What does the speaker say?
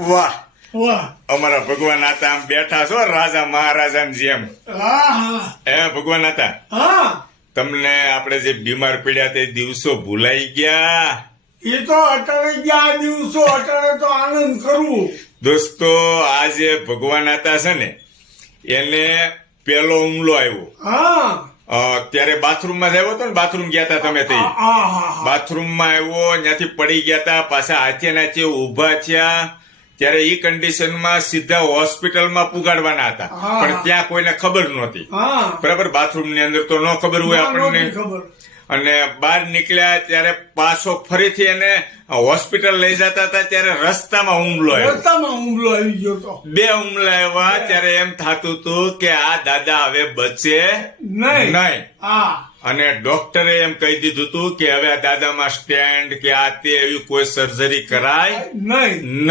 વાહ વાહ અમારા ભગવાન હતા આમ બેઠા છો રાજા મહારાજા જેમ હા હા ભગવાન હતા હા તમને આપણે જે બીમાર પડ્યા તે દિવસો ભૂલાઈ ગયા એ તો અટાણે ગયા દિવસો અટાણે તો આનંદ કરવું દોસ્તો આ જે ભગવાન હતા છે ને એને પેલો હુમલો આવ્યો હા ત્યારે બાથરૂમમાં જ આવ્યો હતો ને બાથરૂમ ગયા હતા તમે તે હા હા બાથરૂમમાં આવ્યો ત્યાંથી પડી ગયા હતા પાછા હાથે નાચે ઉભા થયા ત્યારે ઈ કન્ડિશનમાં સીધા હોસ્પિટલમાં પુગાડવાના હતા હા. પણ ત્યાં કોઈને ખબર નહોતી હા બરાબર બાથરૂમ ની અંદર તો ન ખબર હોય આપણને નહોતી ખબર અને બહાર નીકળ્યા ત્યારે પાછો ફરીથી એને હોસ્પિટલ લઈ જતા હતા ત્યારે રસ્તામાં હુમલો આવ્યો રસ્તામાં હુમલો આવી ગયો તો બે હુમલા આવ્યા ત્યારે એમ થતું હતું કે આ દાદા હવે બચે નહીં નહીં હા અને ડોક્ટરે એમ કહી દીધું હતું કે હવે આ દાદામાં સ્ટેન્ડ કે આ તે એવી કોઈ સર્જરી કરાય નહીં નહીં